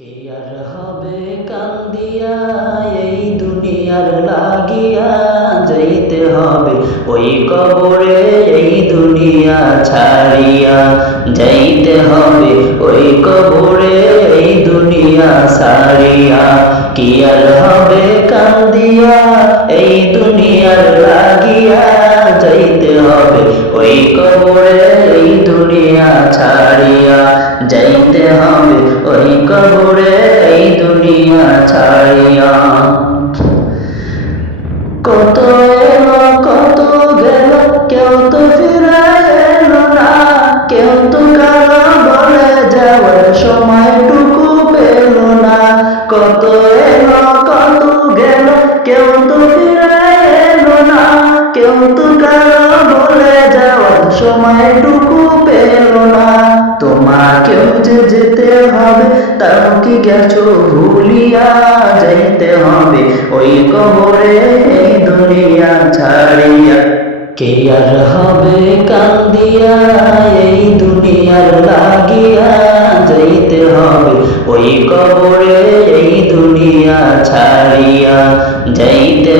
কে আর হবে কান্দিয়া এই দুনিয়ার লাগিয়া, যাইতে হবে ওই কবরে এই দুনিয়া ছাড়িয়া, যাইতে হবে ওই কবরে এই দুনিয়া ছাড়িয়া। কি আর হবে কান্দিয়া এই দুনিয়ার লাগিয়া, যাইতে হবে ওই কবরে এই দুনিয়া ছাড়িয়া, যাইতে হবে ওই কবরে এই দুনিয়া ছাড়িয়া। কত এলো কত গেল, কেউ তো ফিরে এলো না, কেউ তো কারো বলে যাওয়ার সময়টুকু পেল না। কত এলো কত গেল, কেউ তো ফিরে এলো না, কেউ তো কারো বলে যাওয়ার সময়টুকু পেল না। তোমাকেও যে যেতে হবে, তাও কি গেছো ভুলিয়া, যাইতে হবে ওই কবরে এই দুনিয়া ছাড়িয়া। কে আর হবে কান্দিয়া এই দুনিয়ার লাগিয়া, যাইতে হবে ওই কবরে এই দুনিয়া ছাড়িয়া, যাইতে